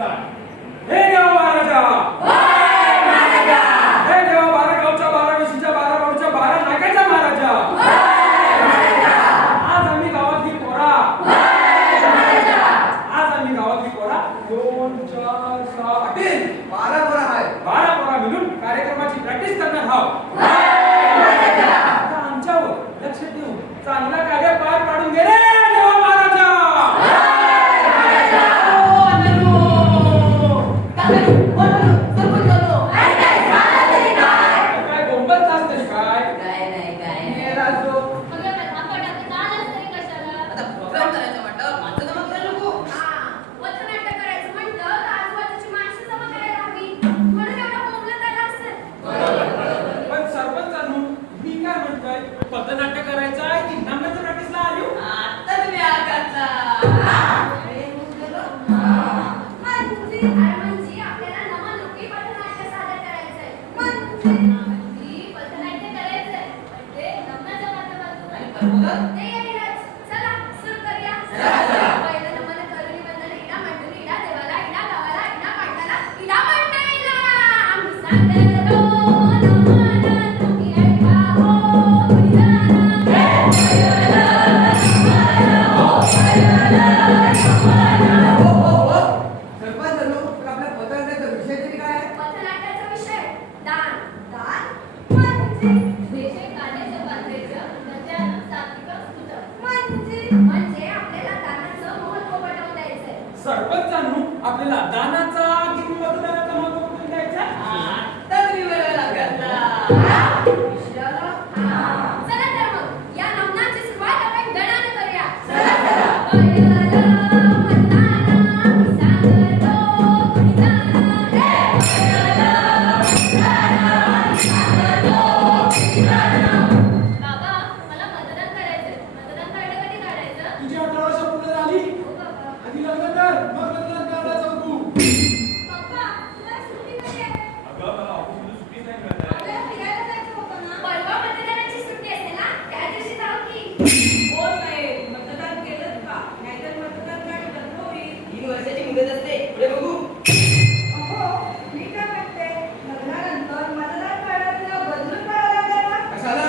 हे देवा महाराजा, हे देवा 12 गावच्या 12 विशीच्या 12 गावच्या 12 नागाच्या महाराजा, आज आम्ही गावातली पोरा 2 4 6 8 12 पोरा आहे. 12 पोरा मिळून कार्यक्रमाची प्रॅक्टिस करणार आहोत. आता आमच्यावर लक्ष ठेवून चांगला कार्य पार पाडून घे रे देवा महाराजा. काय बोंबलतास तरी काय? हे राजू. पण सरपंचांनो, मी काय म्हणतोय, पथनाट्य करायचं आहे की नाम्याच्या प्रॅक्टिसला आलो? सरपंचांनो, आपल्याला दानाचा किती मतदानाचा महत्व कुठून द्यायचा? तुझी 18 वर्ष पूर्ण झाली, आधी लग्न कर, मग मतदान करायला जाऊ तू. अगं, मला ऑफिसमध्ये सुट्टी नाही मिळत आहे. कशाला?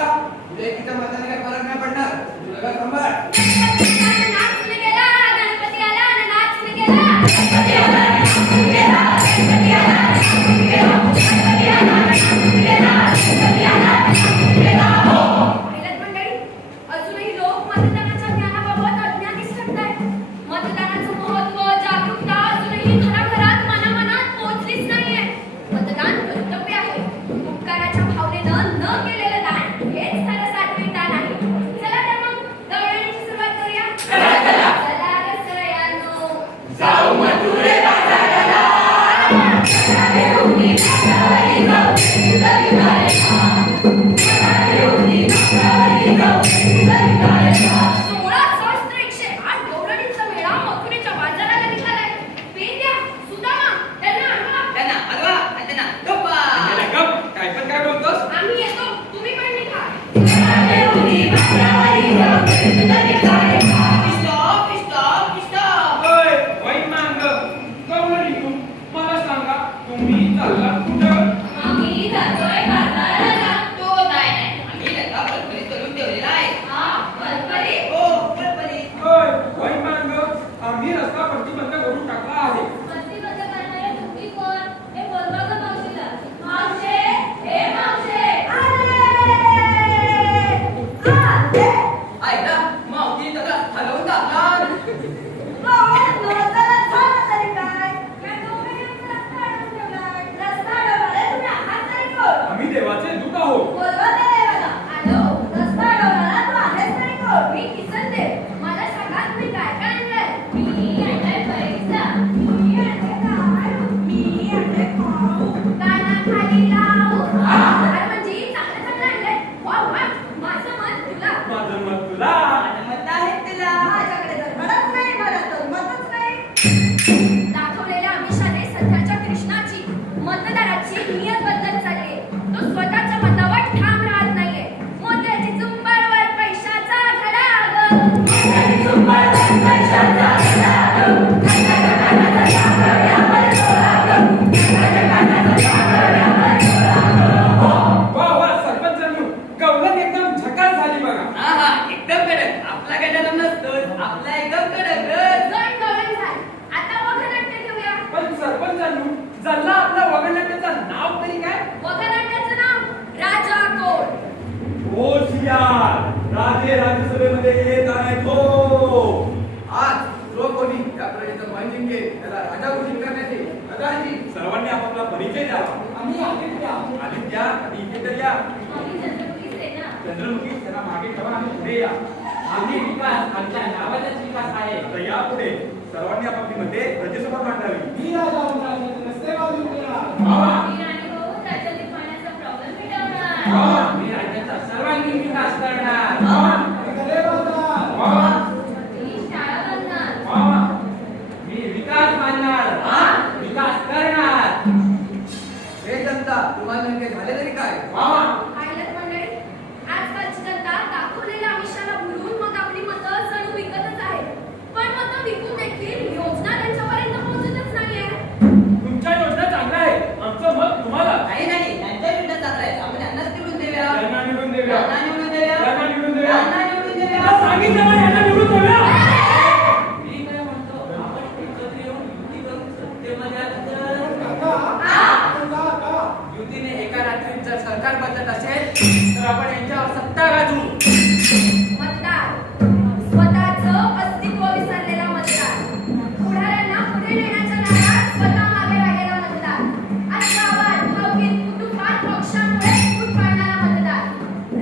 तुझ्या एकीच्या मताने काय फरक नाही पडणार. तुला सांभाळ. अजूनही लोक मतदानाच्या ज्ञानाबाबत अज्ञान दिसतात. मतदानाचं महत्व जागरूकता अजूनही घराघरात मनामनात पोहोचलीच नाहीये. मतदान कर्तव्य आहे. उपकाराच्या भावनेनं न केलेलं दान हेच खरं सात्विक दान आहे. चला तर मग दौडण्याची सुरुवात करूया. चला रसयानो जाऊ मथुरे बाजाराला, घेऊन नागरावरी जाऊ, तुला विकायला. घेऊन नागरावरी जाऊ, तुला विकायला. 16 सहस्त्र 108 गौरणींचा मेळा मथुरेच्या बाजाराला निघालाय. पेंड्या, सुदामा, त्यांना आणवा. अरे गप, काय पण काय बोलतोस? आम्ही येतो, तुम्ही पण निघा. घेऊन नागरावरी जाऊ, तुला विकायला. ओय, वही मांग, कवळं निघून मला सांगा, तुम्ही चालला कुठं? आम्ही जातोय बाजाराला. तो नाही, आम्ही त्याचा बलबली करून ठेवलेला आहे. हा, बरोबरी. त्याला राजा घोषित करण्यात येईल. प्रधानजी, सर्वांनी आपापला परिचय द्यावा. आम्ही आदित्य आदित्य आणि इथे तर या. आम्ही चंद्रमुखी सेना. चंद्रमुखी त्यांना मागे ठेवा आणि पुढे या. आम्ही विकास आमच्या नावाचाच विकास आहे. तर या पुढे सर्वांनी आपापली मते प्रजेसमोर मांडावी. मी राजा नसते बाजू मी आणि भाऊ राज्यातील पाण्याचा प्रॉब्लेम मिटवणार. मी राज्याचा सर्वांगीण विकास करणार. मी शाळा बांधणार. मी विकास मानणार. विकास करणार. हे जनता तुम्हाला नेमके झाले तरी काय? पाहिलं मंडळी, आजकालची जनता दाखवलेल्या आमिषाला भुलून मग आपली मतं जणू विकतच आहे. पण मतं विकून देखील योजना त्यांच्यापर्यंत पोहोचतच नाहीये. तुमच्या योजना चांगल्या आहे. आमचं मत तुम्हाला काही नाही त्यांच्या विरुद्ध चाललाय आपण त्यांनाच निवडून देऊया यांना निवडून देऊया. त्यांना निवडून देऊया यांना निवडून देऊया. त्यांना निवडून देऊया मला सांगितलं ना, यांना निवडून देऊया. मी काय म्हणतो आपण एकत्र येऊन युती करून सत्तेमध्ये आलं तर युतीने एका रात्रीत जर सरकार बदलत असेल तर आपण यांच्यावर सत्ता गाजू. मतदार स्वतःचं अस्तित्व विसरलेला मतदार, पुढाऱ्यांना पुढे नेण्याच्या नादात स्वतः मागे राहिलेला मतदार, आज गावात भावकीत कुटुंबात पक्षांमुळे फूट पाडणारा मतदार,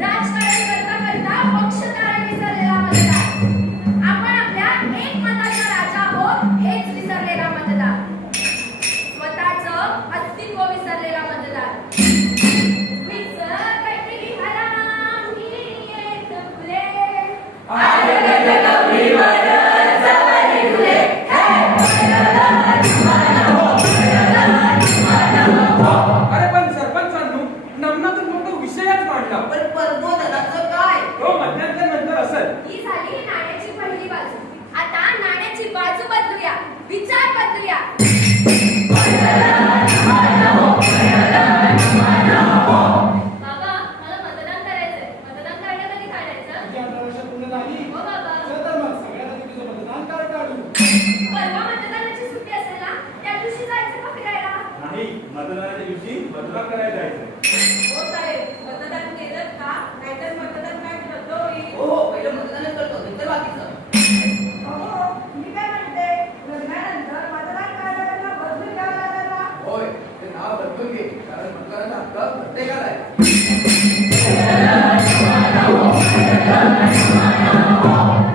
राजकारण करता करता पक्षकारण विसरलेला मतदार, आपण आपल्या एक मताचा राजा आहोत हेच विसरलेला मतदार, स्वतःचं अस्तित्व विसरलेला मतदार. विसर काहीतरी हरा मी येत फुले. अरे पण सरपंचांनो, नमनातून फक्त विषयच मांडला. पण परमोदनाचं काय तो मध्यंतर नंतर असेल. ही झाली नाण्याची पहिली बाजू. आता नाण्याची बाजू बदलूया, विचार बदलूया. बाबा, मला मतदान करायचंय. मतदान करायला कधी काढायचं? 18 वर्ष पूर्ण झाली. हो बाबा. चल तर मग सगळ्यात आधी तुझं मतदान कार्ड काढू. परवा मतदानाची सुट्टी असेल ना, त्या दिवशी जायचं का फिरायला? नाही, मतदानाच्या दिवशी मतदान करायला जायचं. हो साहेब मतदान केलं का नाहीतर मतदान काय रद्द होईल हो पहिलं मतदानच करतो नंतर बाकीचं मी काय म्हणते लग्नानंतर मतदान कार्डाला बदलून द्यावं लागेल ना? होय, ते नाव बदलून घे. कारण मतदानाचा हक्क प्रत्येकाला आहे.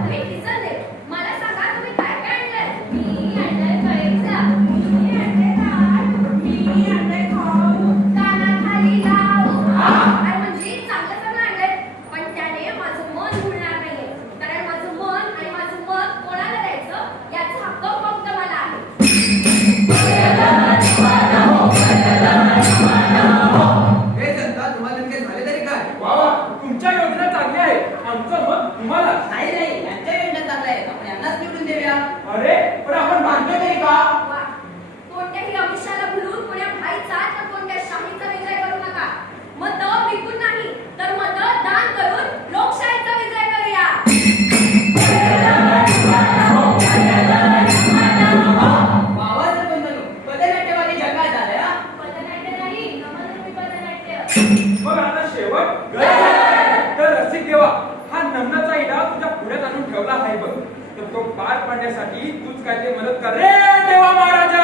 भेटी चालले. मला सांगा तुम्ही काय काय आणलंय? मी आणलंय पैसा. मी आणले ताट, मी आणले खाऊ. कानाखाली लाव. अरे म्हणजे चांगलं चांगलं आणलंय. पण त्याने माझं मन भुलणार नाहीये. कारण माझं मन आणि माझं मत कोणाला द्यायचं याचा हक्क फक्त मला आहे. हे जनता तुम्हाला नेमके झाले तरी काय? वा, तुमच्या योजना चांगल्या आहे. आमचं मत तुम्हाला. नाही नाही यांच्या योजना चांगल्या आहेत आपण यांनाच निवडून देऊया अरे पण आपण मानतो तरी का? वा. कोणत्याही आमिषाला भुलून कोण्या भाईचा तर कोणत्या शाहीचा विजय करू नका. मतं विकून नाही तर मतं दान करून लोकशाहीचा विजय करूया. वावा सरपंचांनो पथनाट्यवादी जगात झालंय हा पथनाट्य नाही, नवनिर्मिती पथनाट्य. मग आता शेवट तर रसिक देवा, हा नमनाचा इडा तुझ्या पुढ्यात आणून ठेवला आहे बघ. तर तो पार पाडण्यासाठी तूच काय ते मदत कर रे देवा महाराजा.